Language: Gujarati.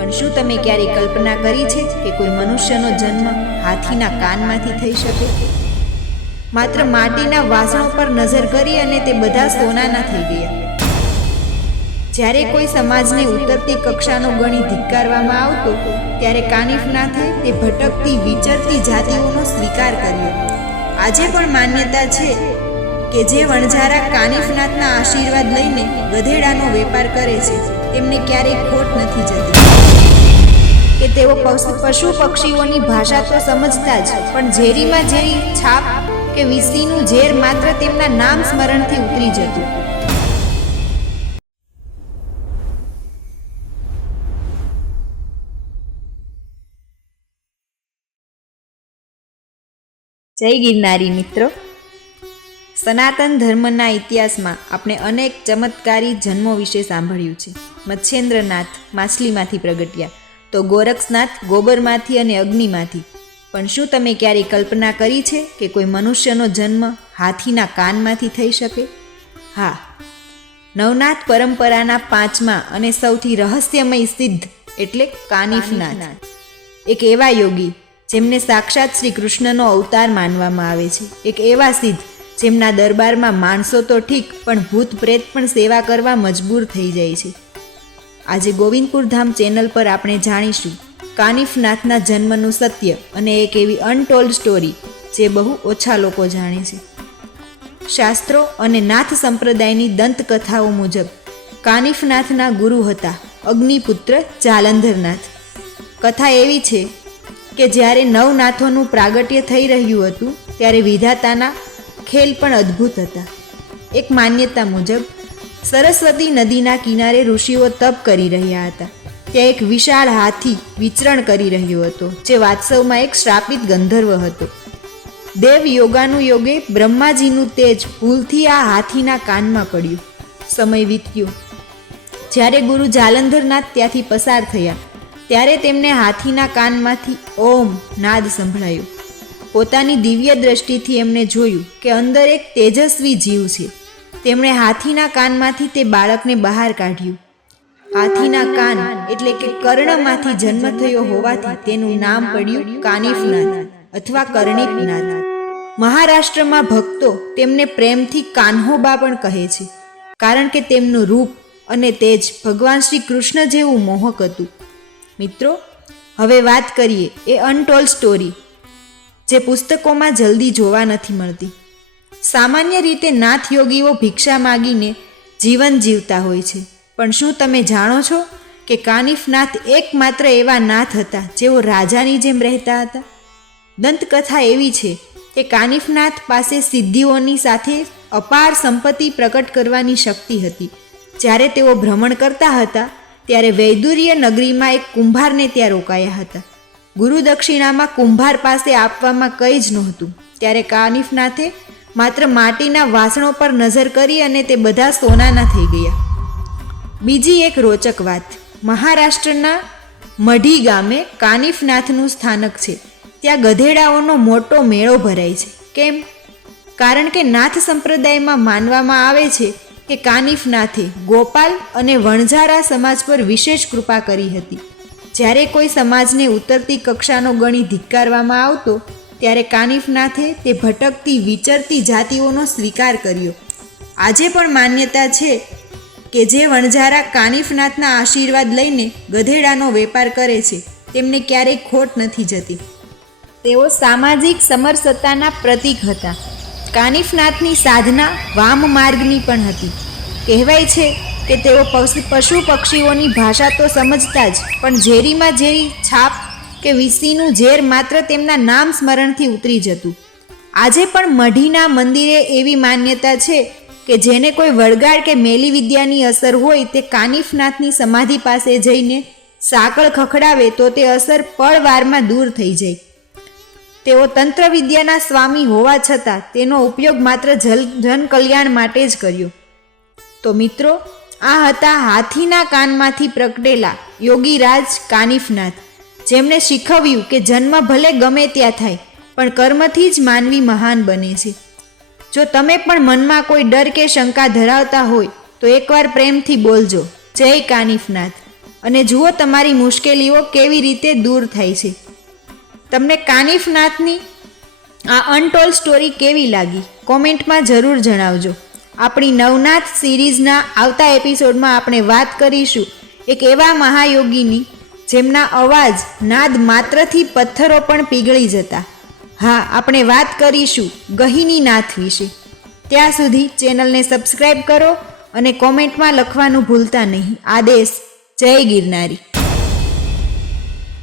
પણ શું તમે ક્યારેય કલ્પના કરી છે કે કોઈ મનુષ્યનો જન્મ હાથીના કાનમાંથી થઈ શકે? માત્ર માટીના વાસણો પર નજર કરી અને તે બધા સોનાના થઈ ગયા. જ્યારે કોઈ સમાજને ઉતરતી કક્ષાનો ગણી ધિક્કારવામાં આવતો, ત્યારે કાનિફનાથે તે ભટકતી, વિચરતી જાતિઓનો સ્વીકાર કર્યો. આજે પણ માન્યતા છે કે જે વણઝારા કાનિફનાથના આશીર્વાદ લઈને ગધેડાનો વેપાર કરે છે, તેમને ક્યારેય ખોટ નથી જતી. તેઓ પશુ પક્ષીઓની ભાષા તો સમજતા જ, પણ ઝેરીમાં ઝેરી છાપ કે વિસીનું ઝેર માત્ર તેમના નામ સ્મરણથી ઉતરી જતું. જય ગિરનારી મિત્રો. સનાતન ધર્મના ઇતિહાસમાં આપણે અનેક ચમત્કારી જન્મો વિશે સાંભળ્યું છે. મચ્છેન્દ્રનાથ માછલીમાંથી પ્રગટ્યા. તો ગોરક્ષનાથ ગોબરમાંથી અને અગ્નિમાંથી. પણ શું તમે ક્યારેય કલ્પના કરી છે કે કોઈ મનુષ્યનો જન્મ હાથીના કાનમાંથી થઈ શકે? હા. નવનાથ પરંપરાના પાંચમા અને સૌથી રહસ્યમય સિદ્ધ એટલે કાનિફનાથ. એક એવા યોગી જેમને સાક્ષાત શ્રી કૃષ્ણનો અવતાર માનવામાં આવે છે. એક એવા સિદ્ધ જેમના દરબારમાં માણસો તો ઠીક, પણ ભૂત પ્રેત પણ સેવા કરવા મજબૂર થઈ જાય છે. આજે ગોવિંદપુર ધામ ચેનલ પર આપણે જાણીશું કાનિફનાથના જન્મનું સત્ય અને એક એવી અનટોલ્ડ સ્ટોરી જે બહુ ઓછા લોકો જાણે છે. શાસ્ત્રો અને નાથ સંપ્રદાયની દંતકથાઓ મુજબ કાનિફનાથના ગુરુ હતા અગ્નિપુત્ર જાલંધરનાથ. કથા એવી છે કે જ્યારે નવનાથોનું પ્રાગટ્ય થઈ રહ્યું હતું, ત્યારે વિધાતાના ખેલ પણ અદ્ભુત હતા. એક માન્યતા મુજબ સરસ્વતી નદીના કિનારે ઋષિઓ તપ કરી રહ્યા હતા. ત્યાં એક વિશાળ હાથી વિચરણ કરી રહ્યો હતો, જે વાત્સવમાં એક શ્રાપિત ગંધર્વ હતો. દેવ યોગાનું યોગે બ્રહ્માજીનું તેજ ભૂલથી આ હાથીના કાનમાં પડ્યું. સમય વીત્યો. જ્યારે ગુરુ જાલંધરનાથ ત્યાંથી પસાર થયા, ત્યારે તેમને હાથીના કાનમાંથી ઓમ નાદ સંભળાયો. પોતાની દિવ્ય દ્રષ્ટિથી એમણે જોયું કે અંદર એક તેજસ્વી જીવ છે. તેમણે હાથીના કાનમાંથી તે બાળકને બહાર કાઢ્યું. હાથીના કાન એટલે કે કર્ણમાંથી જન્મ થયો હોવાથી તેનું નામ પડ્યું કાનિફનાથ અથવા કર્ણિકનાથ. મહારાષ્ટ્રમાં ભક્તો તેમને પ્રેમથી કાન્હોબા પણ કહે છે, કારણ કે તેમનું રૂપ અને તેજ ભગવાન શ્રી કૃષ્ણ જેવું મોહક હતું. મિત્રો, હવે વાત કરીએ એ અનટોલ સ્ટોરી, જે પુસ્તકોમાં જલ્દી જોવા નથી મળતી. સામાન્ય રીતે નાથ યોગીઓ ભિક્ષા માગીને જીવન જીવતા હોય છે. પણ શું તમે જાણો છો કે કાનિફનાથ એકમાત્ર એવા નાથ હતા જેઓ રાજાની જેમ રહેતા હતા? દંતકથા એવી છે કે કાનિફનાથ પાસે સિદ્ધિઓની સાથે અપાર સંપત્તિ પ્રકટ કરવાની શક્તિ હતી. જ્યારે તેઓ ભ્રમણ કરતા હતા, ત્યારે વૈદુર્ય નગરીમાં એક કુંભારને ત્યાં રોકાયા હતા. ગુરુદક્ષિણામાં કુંભાર પાસે આપવામાં કંઈ જ નહોતું. ત્યારે કાનિફનાથે માત્ર માટીના વાસણો પર નજર કરી અને તે બધા સોનાના થઈ ગયા. બીજી એક રોચક વાત. મહારાષ્ટ્રના મઢી ગામે કાનિફનાથનું સ્થાનક છે. ત્યાં ગધેડાઓનો મોટો મેળો ભરાય છે. કેમ? કારણ કે નાથ સંપ્રદાયમાં માનવામાં આવે છે કે કાનિફનાથે ગોપાલ અને વણઝારા સમાજ પર વિશેષ કૃપા કરી હતી. જ્યારે કોઈ સમાજને ઉતરતી કક્ષાનો ગણી ધિક્કારવામાં આવતો ત્યારે કાનિફનાથે તે ભટકતી, વિચરતી જાતિઓનો સ્વીકાર કર્યો. આજે પણ માન્યતા છે કે જે વણઝારા કાનિફનાથના આશીર્વાદ લઈને ગધેડાનો વેપાર કરે છે, તેમને ક્યારેય ખોટ નથી જતી. તેઓ સામાજિક સમરસતાના પ્રતીક હતા. કાનિફનાથની સાધના વામ માર્ગની પણ હતી. કહેવાય છે કે તેઓ પશુ પક્ષીઓની ભાષા તો સમજતા જ, પણ ઝેરીમાં ઝેરી છાપ કે વિસીનું ઝેર માત્ર તેમના નામ સ્મરણથી ઉતરી જતું. આજે પણ મઢીના મંદિરે એવી માન્યતા છે કે જેને કોઈ વળગાડ કે મેલી વિદ્યાની અસર હોય તે કાનિફનાથની સમાધિ પાસે જઈને સાંકળ ખખડાવે તો તે અસર પળવારમાં દૂર થઈ જાય. તેઓ તંત્ર વિદ્યાના સ્વામી હોવા છતાં તેનો ઉપયોગ માત્ર જલ, જન કલ્યાણ માટે જ કર્યો. તો મિત્રો, આ હતા હાથીના કાનમાંથી પ્રગટેલા યોગીરાજ કાનિફનાથ. જેમણે શીખવ્યું કે જન્મ ભલે ગમે ત્યાં થાય, પણ કર્મથી જ માનવી મહાન બને છે. જો તમે પણ મનમાં કોઈ ડર કે શંકા ધરાવતા હોય, તો એકવાર પ્રેમથી બોલજો, જય કાનિફનાથ. અને જુઓ તમારી મુશ્કેલીઓ કેવી રીતે દૂર થાય છે. તમને કાનિફનાથની આ અનટોલ સ્ટોરી કેવી લાગી? કોમેન્ટમાં જરૂર જણાવજો. આપણી નવનાથ સિરીઝના આવતા એપિસોડમાં આપણે વાત કરીશું એક એવા મહાયોગીની જેમના અવાજ નાદ માત્રથી પથ્થરો પણ પીગળી જતા. હા, આપણે વાત કરીશું ગહિની નાથ વિશે. ત્યાં સુધી ચેનલને સબસ્ક્રાઈબ કરો અને કોમેન્ટમાં લખવાનું ભૂલતા નહીં. આદેશ જય ગિરનારી.